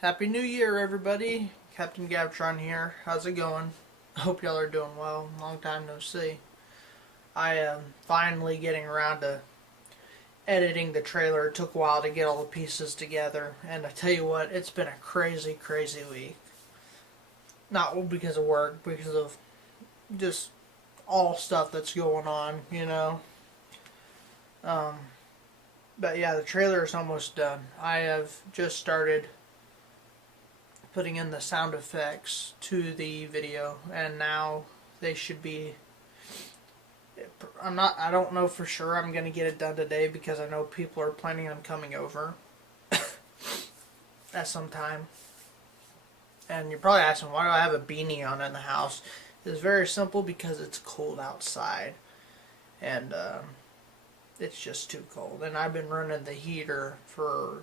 Happy New Year, everybody. Captain Gavtron here. How's it going? I hope y'all are doing well. Long time no see. I am finally getting around to editing the trailer. It took a while to get all the pieces together, and I tell you what, it's been a crazy, crazy week. Not because of work, because of just all stuff that's going on. Um, but yeah, the trailer is almost done. I have just started putting in the sound effects to the video, and now they should be. I don't know for sure I'm going to get it done today because I know people are planning on coming over at some time. And you're probably asking, why do I have a beanie on in the house? It's very simple because it's cold outside. And it's just too cold. And I've been running the heater for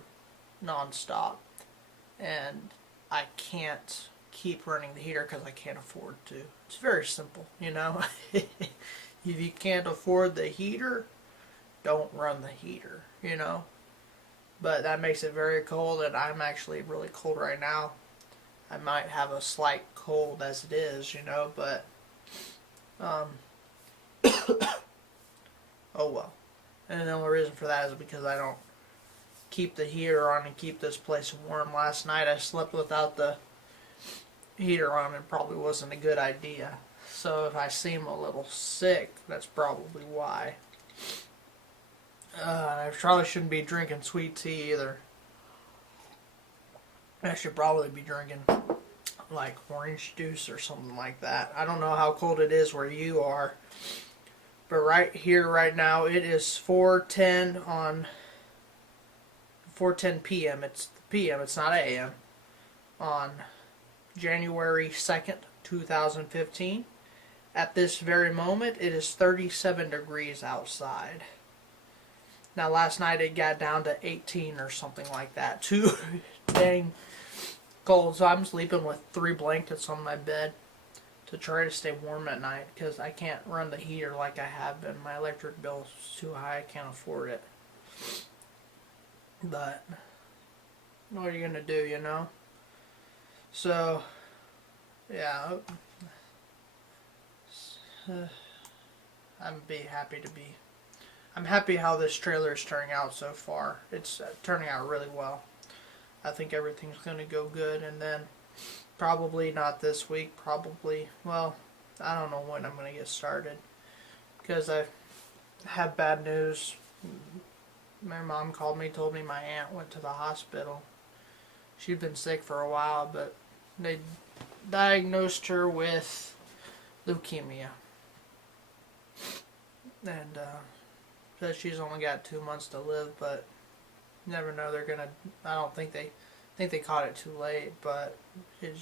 nonstop. And I can't keep running the heater because I can't afford to. It's very simple. If you can't afford the heater, don't run the heater. But that makes it very cold, and I'm actually really cold right now. I might have a slight cold as it is, but um, oh well. And the only reason for that is because I don't keep the heater on and keep this place warm. Last night I slept without the heater on. It probably wasn't a good idea. So if I seem a little sick, that's probably why. I probably shouldn't be drinking sweet tea either. I should probably be drinking like orange juice or something like that. I don't know how cold it is where you are, but right here, right now, it is 4:10 p.m. It's p.m. It's not a.m. on January 2nd, 2015. At this very moment, it is 37 degrees outside. Now, last night it got down to 18 or something like that. Too dang cold. So I'm sleeping with 3 blankets on my bed to try to stay warm at night because I can't run the heater like I have been. My electric bill is too high. I can't afford it. But what are you going to do? So, yeah. I'm happy how this trailer is turning out so far. It's turning out really well. I think everything's going to go good, and then probably not this week. Well, I don't know when I'm going to get started because I have bad news. My mom called me, told me my aunt went to the hospital. She'd been sick for a while, but they diagnosed her with leukemia. And says she's only got 2 months to live, but you never know. I don't think they caught it too late, but it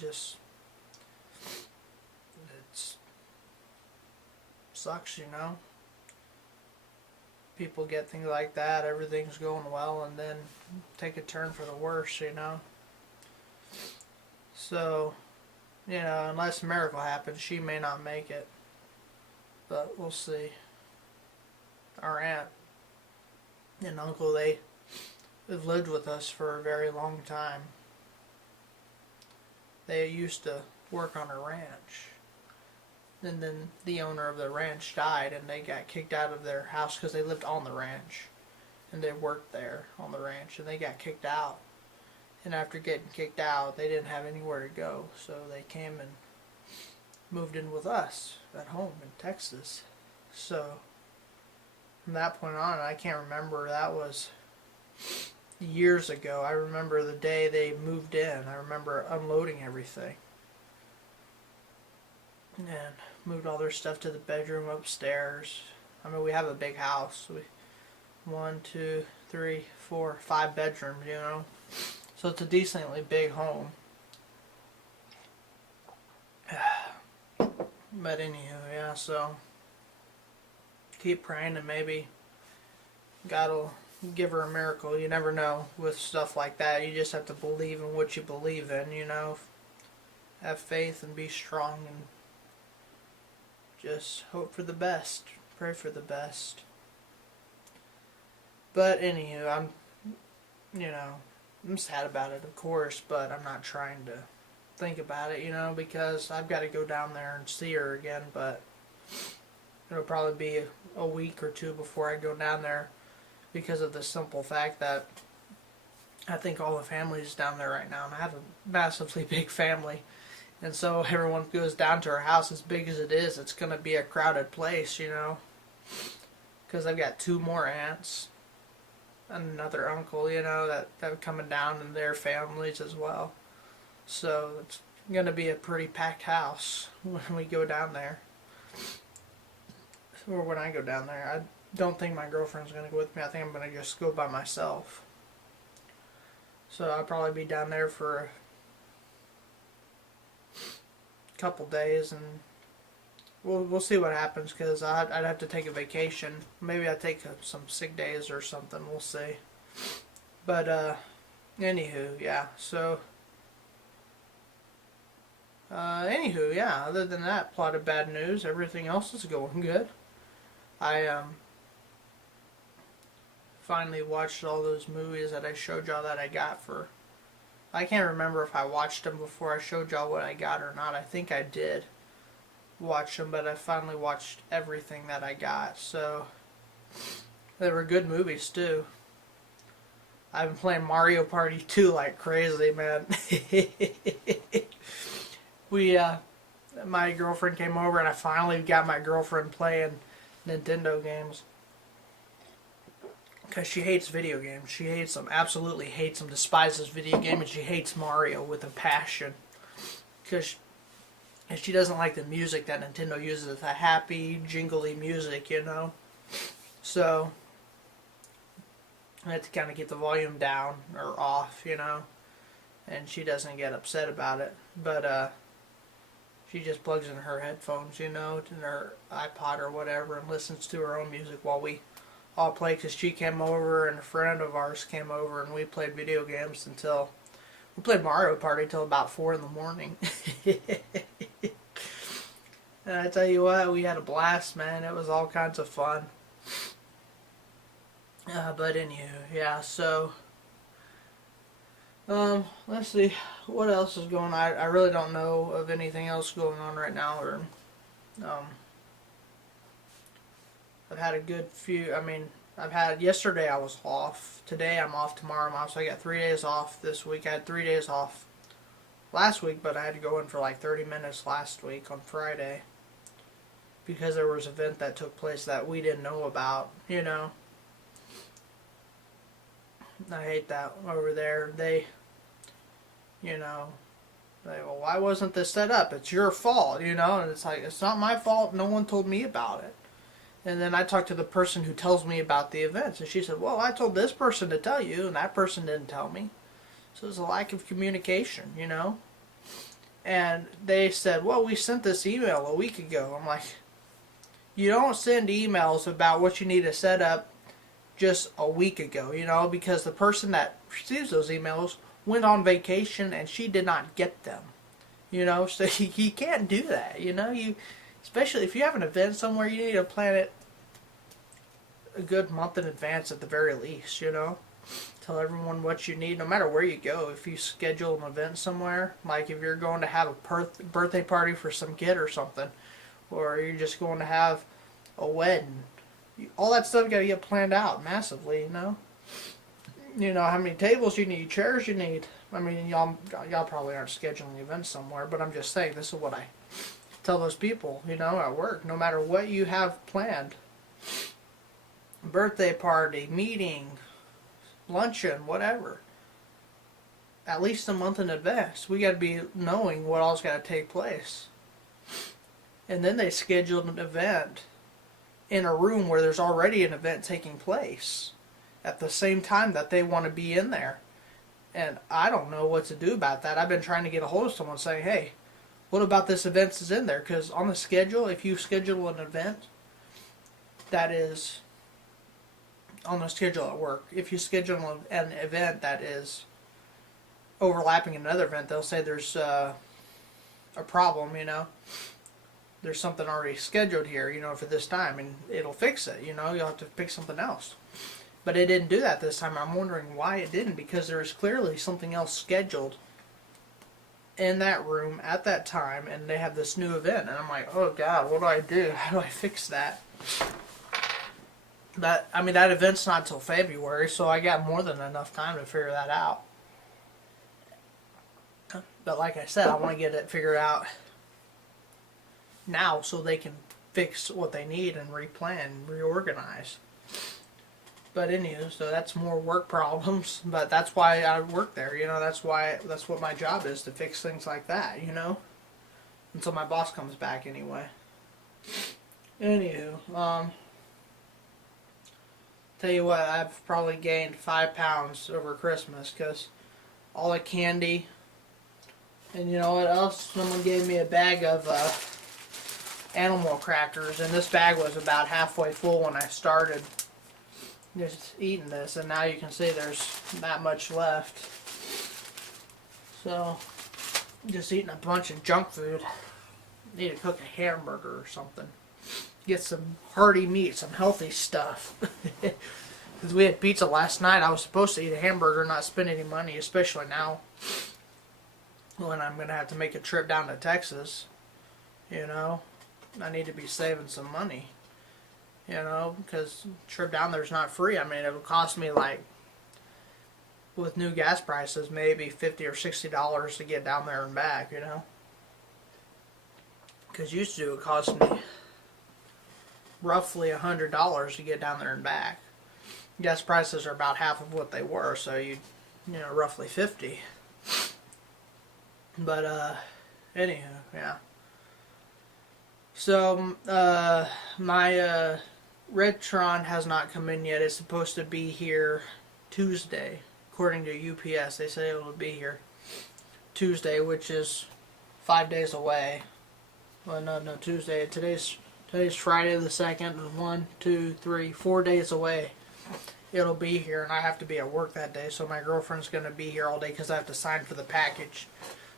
sucks. People get things like that, everything's going well, and then take a turn for the worse. So, unless a miracle happens, she may not make it, but we'll see. Our aunt and uncle, they've lived with us for a very long time. They used to work on a ranch. And then the owner of the ranch died, and they got kicked out of their house because they lived on the ranch. And they worked there on the ranch, and they got kicked out. And after getting kicked out, they didn't have anywhere to go. So they came and moved in with us at home in Texas. So from that point on, I can't remember. That was years ago. I remember the day they moved in. I remember unloading everything. And moved all their stuff to the bedroom upstairs. I mean, we have a big house. 1, 2, 3, 4, 5 bedrooms. So it's a decently big home. But anywho, yeah, so keep praying and maybe God will give her a miracle. You never know with stuff like that. You just have to believe in what you believe in. Have faith and be strong and just hope for the best. Pray for the best. But anywho, I'm sad about it, of course, but I'm not trying to think about it, because I've got to go down there and see her again. But it'll probably be a week or two before I go down there, because of the simple fact that I think all the families down there right now, and I have a massively big family, and so everyone goes down to her house. As big as it is, it's going to be a crowded place, because I've got two more aunts and another uncle, that are coming down, and their families as well. So it's going to be a pretty packed house when we go down there, or when I go down there. I don't think my girlfriend's going to go with me. I think I'm going to just go by myself. So I'll probably be down there for a couple days, and we'll see what happens, because I'd have to take a vacation. Maybe I'd take some sick days or something. We'll see. But anywho, yeah. So anywho, yeah. Other than that, plot of bad news. Everything else is going good. I finally watched all those movies that I showed y'all that I got for. I can't remember if I watched them before I showed y'all what I got or not. I think I did watch them, but I finally watched everything that I got. So they were good movies too. I've been playing Mario Party 2 like crazy, man. My girlfriend came over, and I finally got my girlfriend playing Nintendo games. Because she hates video games. She hates them, absolutely hates them, despises video games, and she hates Mario with a passion. Because she doesn't like the music that Nintendo uses. It's a happy, jingly music, So I had to kind of get the volume down or off, and she doesn't get upset about it. But she just plugs in her headphones, to her iPod or whatever, and listens to her own music while we all play. Because she came over, and a friend of ours came over, and we played video games until we played Mario Party till about 4 in the morning. And I tell you what, we had a blast, man. It was all kinds of fun. But anywho, yeah, so let's see what else is going on. I really don't know of anything else going on right now, or I've had a good few. Yesterday I was off. Today I'm off. Tomorrow I'm off. So I got 3 days off this week. I had 3 days off last week, but I had to go in for like 30 minutes last week on Friday, because there was an event that took place that we didn't know about, I hate that over there. Well, why wasn't this set up? It's your fault, and it's like, it's not my fault. No one told me about it. And then I talked to the person who tells me about the events, and she said, well, I told this person to tell you, and that person didn't tell me. So it's a lack of communication, And they said, well, we sent this email a week ago. I'm like, you don't send emails about what you need to set up just a week ago, because the person that receives those emails went on vacation and she did not get them, so you can't do that, especially if you have an event somewhere, you need to plan it a good month in advance at the very least, tell everyone what you need, no matter where you go. If you schedule an event somewhere, like if you're going to have a birthday party for some kid or something, or you're just going to have a wedding, all that stuff got to get planned out massively, how many tables you need, chairs you need. Y'all probably aren't scheduling events somewhere, but I'm just saying, this is what I tell those people, at work. No matter what you have planned, birthday party, meeting, luncheon, whatever, at least a month in advance, we got to be knowing what all's got to take place. And then they scheduled an event in a room where there's already an event taking place at the same time that they want to be in there. And I don't know what to do about that. I've been trying to get a hold of someone saying, hey, what about this event is in there? Because on the schedule, if you schedule an event that is on the schedule at work, if you schedule an event that is overlapping another event, they'll say there's a problem, there's something already scheduled here, for this time, and it'll fix it, you'll have to pick something else. But it didn't do that this time. I'm wondering why it didn't, because there was clearly something else scheduled in that room at that time, and they have this new event, and I'm like, oh God, what do I do? How do I fix that? That, I mean, that event's not till February, so I got more than enough time to figure that out. But like I said, I want to get it figured out now so they can fix what they need and replan, reorganize. But anywho, so that's more work problems. But that's why I work there. You know, that's what my job is, to fix things like that. You know, until my boss comes back anyway. Anywho, tell you what, I've probably gained 5 pounds over Christmas because all the candy. And you know what else? Someone gave me a bag of animal crackers, and this bag was about halfway full when I started just eating this, and now you can see there's not much left. So, just eating a bunch of junk food. Need to cook a hamburger or something. Get some hearty meat, some healthy stuff. Because we had pizza last night. I was supposed to eat a hamburger, not spend any money, especially now when I'm going to have to make a trip down to Texas. You know, I need to be saving some money. You know, because trip down there is not free. I mean, it would cost me, like, with new gas prices, maybe $50 or $60 to get down there and back, you know. Because used to it cost me roughly $100 to get down there and back. Gas prices are about half of what they were, so you know, roughly 50. But anywho, yeah. So my Redtron has not come in yet. It's supposed to be here Tuesday, according to UPS. They say it will be here Tuesday, which is 5 days away. Well, no, Tuesday. Today's Friday the 2nd. 1, 2, 3, 4 days away. It'll be here, and I have to be at work that day. So my girlfriend's going to be here all day because I have to sign for the package.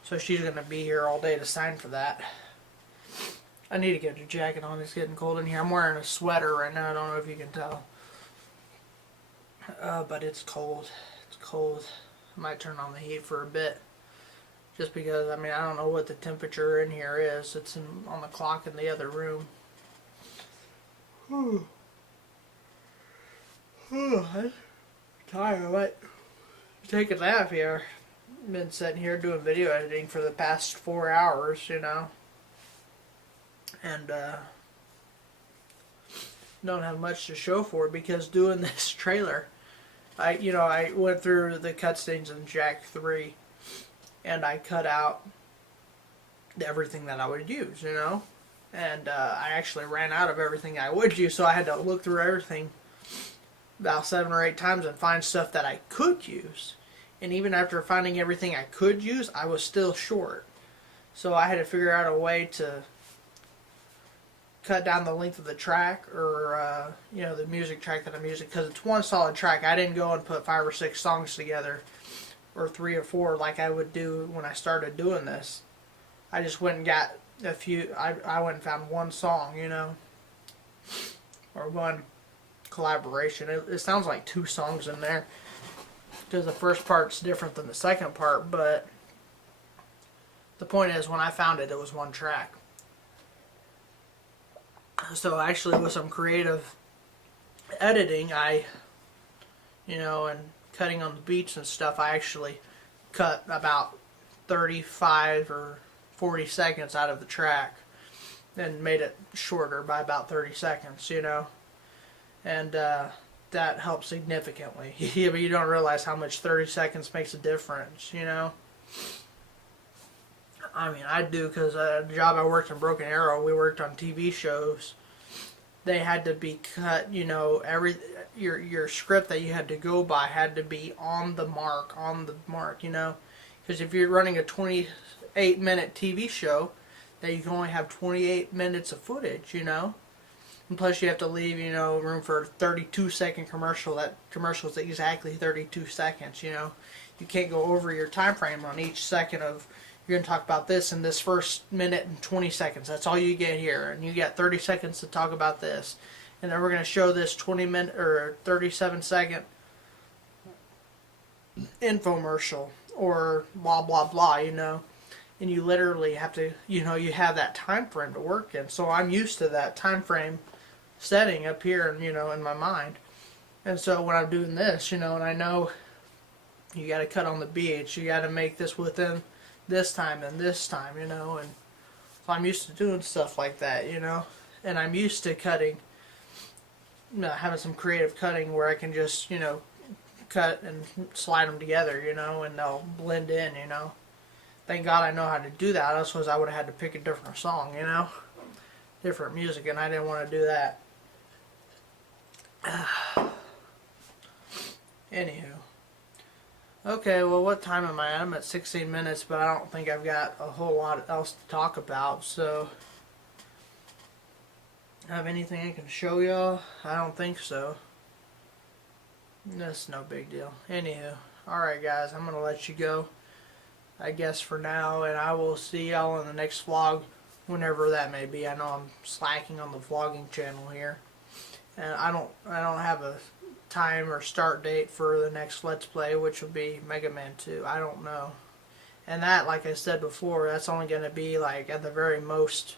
So she's going to be here all day to sign for that. I need to get a jacket on. It's getting cold in here. I'm wearing a sweater right now. I don't know if you can tell. But it's cold. It's cold. I might turn on the heat for a bit. Just because, I mean, I don't know what the temperature in here is. It's on the clock in the other room. I'm tired. I might take a nap here. I've been sitting here doing video editing for the past 4 hours, you know. And don't have much to show for it because doing this trailer, I went through the cut stains in Jack 3 and I cut out everything that I would use, you know. And I actually ran out of everything I would use, so I had to look through everything about 7 or 8 times and find stuff that I could use. And even after finding everything I could use, I was still short. So I had to figure out a way to cut down the length of the track, or the music track that I'm using, because it's one solid track. I didn't go and put 5 or 6 songs together, or 3 or 4 like I would do when I started doing this. I just went and got a few. I went and found one song, you know, or one collaboration. It sounds like 2 songs in there because the first part's different than the second part, but the point is, when I found it, it was one track. So actually, with some creative editing, and cutting on the beats and stuff, I actually cut about 35 or 40 seconds out of the track and made it shorter by about 30 seconds, you know. And that helps significantly. But you don't realize how much 30 seconds makes a difference, you know. I mean, I do, because the job I worked in Broken Arrow, we worked on TV shows. They had to be cut, you know, your script that you had to go by had to be on the mark, you know. Because if you're running a 28-minute TV show, then you can only have 28 minutes of footage, you know. And plus you have to leave, you know, room for a 32-second commercial. That commercial is exactly 32 seconds, you know. You can't go over your time frame on each second of, you're going to talk about this in this first minute and 20 seconds. That's all you get here. And you get 30 seconds to talk about this. and then we're going to show this 20-minute or 37-second infomercial or blah blah blah, you know. And you literally have to, you know, you have that time frame to work in. So I'm used to that time frame setting up here, you know, in my mind. And so when I'm doing this, you know, and I know you got to cut on the beach, you got to make this within this time and this time, you know, and so I'm used to doing stuff like that, you know, and I'm used to cutting, you know, having some creative cutting where I can just, you know, cut and slide them together, you know, and they'll blend in, you know. Thank God I know how to do that. Otherwise I would have had to pick a different song, you know, different music, and I didn't want to do that. Anywho. Okay, well, what time am I at? I'm at 16 minutes, but I don't think I've got a whole lot else to talk about, so... Have anything I can show y'all? I don't think so. That's no big deal. Anywho, alright guys, I'm going to let you go, I guess, for now, and I will see y'all in the next vlog, whenever that may be. I know I'm slacking on the vlogging channel here, and I don't have a time or start date for the next Let's Play, which will be Mega Man 2. I don't know. And that, like I said before, that's only going to be like at the very most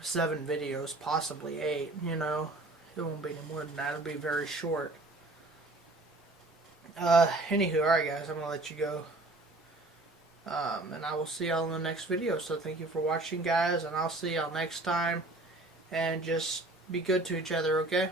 7 videos, possibly 8, you know. It won't be any more than that. It'll be very short. Anywho, alright guys, I'm going to let you go. And I will see y'all in the next video. So thank you for watching, guys, and I'll see y'all next time. And just be good to each other, okay?